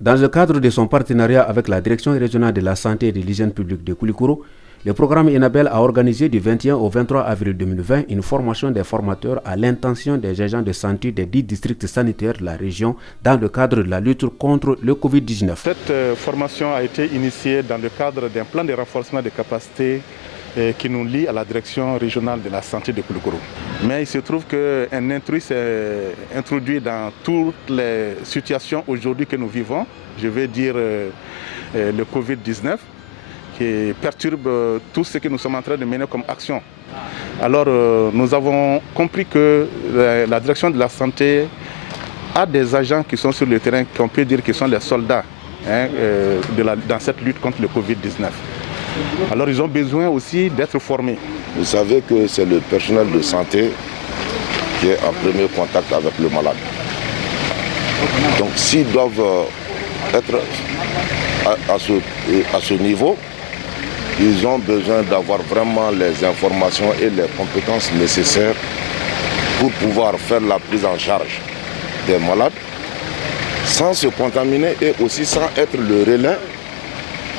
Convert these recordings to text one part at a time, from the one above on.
Dans le cadre de son partenariat avec la Direction régionale de la santé et de l'hygiène publique de Koulikoro, le programme Enabel a organisé du 21 au 23 avril 2020 une formation des formateurs à l'intention des agents de santé des 10 districts sanitaires de la région dans le cadre de la lutte contre le Covid-19. Cette formation a été initiée dans le cadre d'un plan de renforcement des capacités qui nous lie à la Direction régionale de la santé de Koulikoro. Mais il se trouve qu'un intrus s'est introduit dans toutes les situations aujourd'hui que nous vivons, je vais dire le Covid-19, qui perturbe tout ce que nous sommes en train de mener comme action. Alors nous avons compris que la Direction de la santé a des agents qui sont sur le terrain, qu'on peut dire qui sont les soldats dans cette lutte contre le Covid-19. Alors ils ont besoin aussi d'être formés. Vous savez que c'est le personnel de santé qui est en premier contact avec le malade. Donc s'ils doivent être à ce niveau, ils ont besoin d'avoir vraiment les informations et les compétences nécessaires pour pouvoir faire la prise en charge des malades sans se contaminer et aussi sans être le relais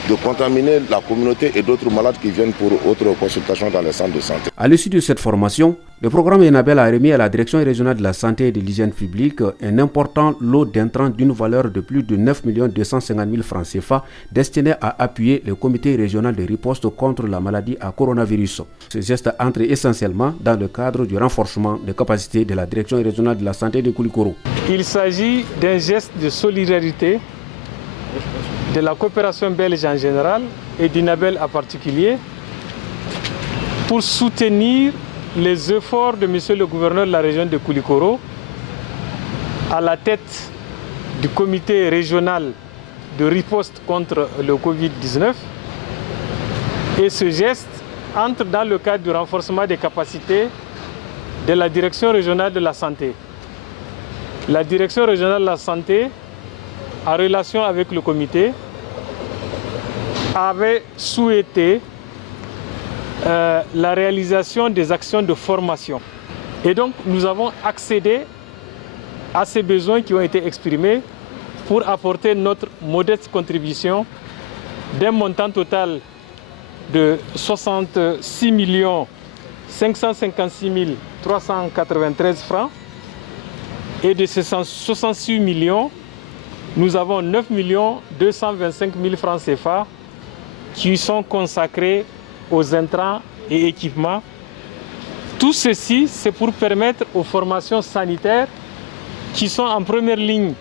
de contaminer la communauté et d'autres malades qui viennent pour autres consultations dans les centres de santé. À l'issue de cette formation, le programme Enabel a remis à la Direction régionale de la santé et de l'hygiène publique un important lot d'intrants d'une valeur de plus de 9 250 000 francs CFA destiné à appuyer le comité régional de riposte contre la maladie à coronavirus. Ce geste entre essentiellement dans le cadre du renforcement des capacités de la Direction régionale de la santé de Koulikoro. Il s'agit d'un geste de solidarité de la coopération belge en général et d'Enabel en particulier pour soutenir les efforts de monsieur le gouverneur de la région de Koulikoro à la tête du comité régional de riposte contre le Covid-19. Et ce geste entre dans le cadre du renforcement des capacités de la Direction régionale de la santé. La Direction régionale de la santé, en relation avec le comité, avait souhaité la réalisation des actions de formation. Et donc nous avons accédé à ces besoins qui ont été exprimés pour apporter notre modeste contribution d'un montant total de 66 556 393 francs. Et de ces 68 millions, nous avons 9 225 000 francs CFA qui sont consacrés aux intrants et équipements. Tout ceci, c'est pour permettre aux formations sanitaires qui sont en première ligne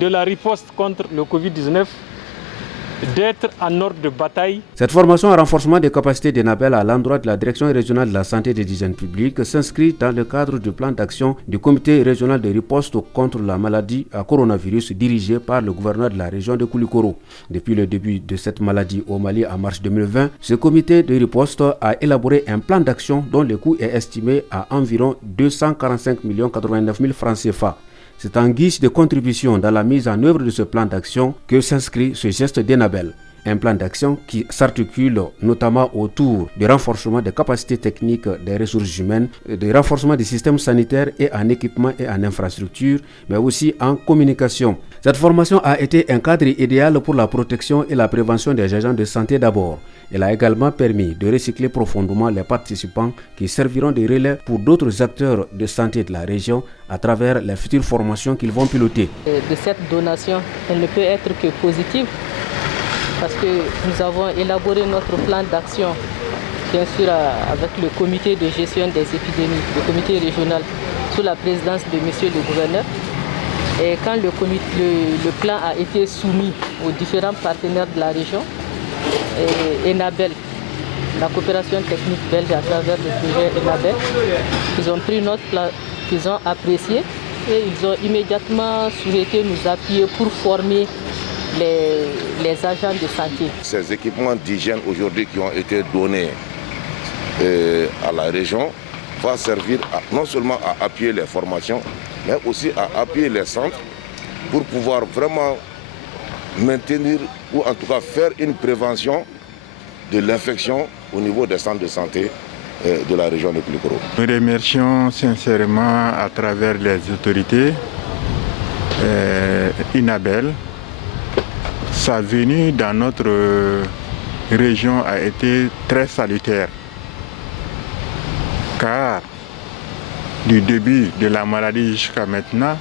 de la riposte contre le Covid-19 d'être en ordre de bataille. Cette formation en renforcement des capacités d'Enabel à l'endroit de la Direction régionale de la santé et de l'hygiène publique s'inscrit dans le cadre du plan d'action du comité régional de riposte contre la maladie à coronavirus dirigé par le gouverneur de la région de Koulikoro. Depuis le début de cette maladie au Mali en mars 2020, ce comité de riposte a élaboré un plan d'action dont le coût est estimé à environ 245 89 000 francs CFA. C'est en guise de contribution dans la mise en œuvre de ce plan d'action que s'inscrit ce geste d'Enabel. Un plan d'action qui s'articule notamment autour du renforcement des capacités techniques des ressources humaines, du renforcement des systèmes sanitaires et en équipement et en infrastructure, mais aussi en communication. Cette formation a été un cadre idéal pour la protection et la prévention des agents de santé d'abord. Elle a également permis de recycler profondément les participants qui serviront de relais pour d'autres acteurs de santé de la région à travers les futures formations qu'ils vont piloter. De cette donation, elle ne peut être que positive parce que nous avons élaboré notre plan d'action, bien sûr avec le comité de gestion des épidémies, le comité régional, sous la présidence de monsieur le gouverneur. Et quand le plan a été soumis aux différents partenaires de la région, Enabel, la coopération technique belge à travers le projet Enabel, ils ont pris notre plan, ils ont apprécié et ils ont immédiatement souhaité nous appuyer pour former les agents de santé. Ces équipements d'hygiène aujourd'hui qui ont été donnés à la région vont servir non seulement à appuyer les formations, mais aussi à appuyer les centres pour pouvoir vraiment maintenir ou en tout cas faire une prévention de l'infection au niveau des centres de santé de la région de Koulikoro. Nous remercions sincèrement à travers les autorités Inabel. Sa venue dans notre région a été très salutaire, car du début de la maladie jusqu'à maintenant,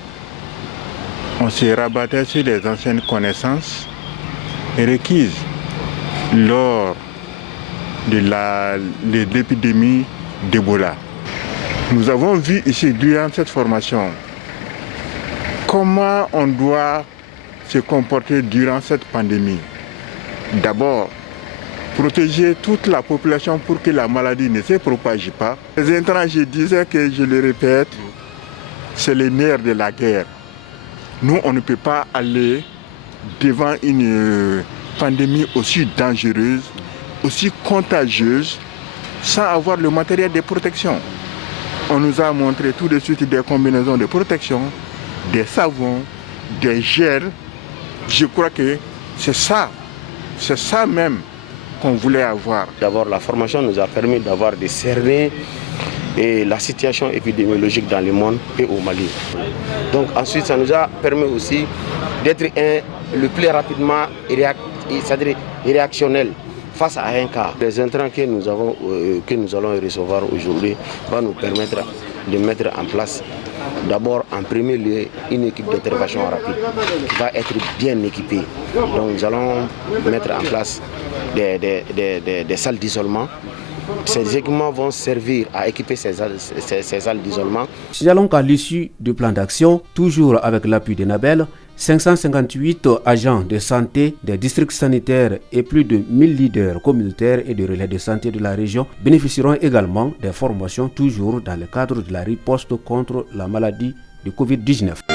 on s'est rabattu sur les anciennes connaissances requises lors de l'épidémie d'Ebola. Nous avons vu ici, durant cette formation, comment on doit se comporter durant cette pandémie. D'abord, protéger toute la population pour que la maladie ne se propage pas. Les intrants, je disais que, je le répète, c'est le nerf de la guerre. Nous, on ne peut pas aller devant une pandémie aussi dangereuse, aussi contagieuse, sans avoir le matériel de protection. On nous a montré tout de suite des combinaisons de protection, des savons, des gels. Je crois que c'est ça même qu'on voulait avoir. D'abord, la formation nous a permis d'avoir de cerner la situation épidémiologique dans le monde et au Mali. Donc ensuite, ça nous a permis aussi d'être le plus rapidement réactionnel face à un cas. Les intrants que nous allons recevoir aujourd'hui vont nous permettre de mettre en place d'abord en premier lieu une équipe d'intervention rapide qui va être bien équipée. Donc nous allons mettre en place des salles d'isolement. Ces équipements vont servir à équiper ces salles d'isolement. Signalons qu'à l'issue du plan d'action, toujours avec l'appui d'Inabel, 558 agents de santé des districts sanitaires et plus de 1000 leaders communautaires et de relais de santé de la région bénéficieront également des formations toujours dans le cadre de la riposte contre la maladie de Covid-19.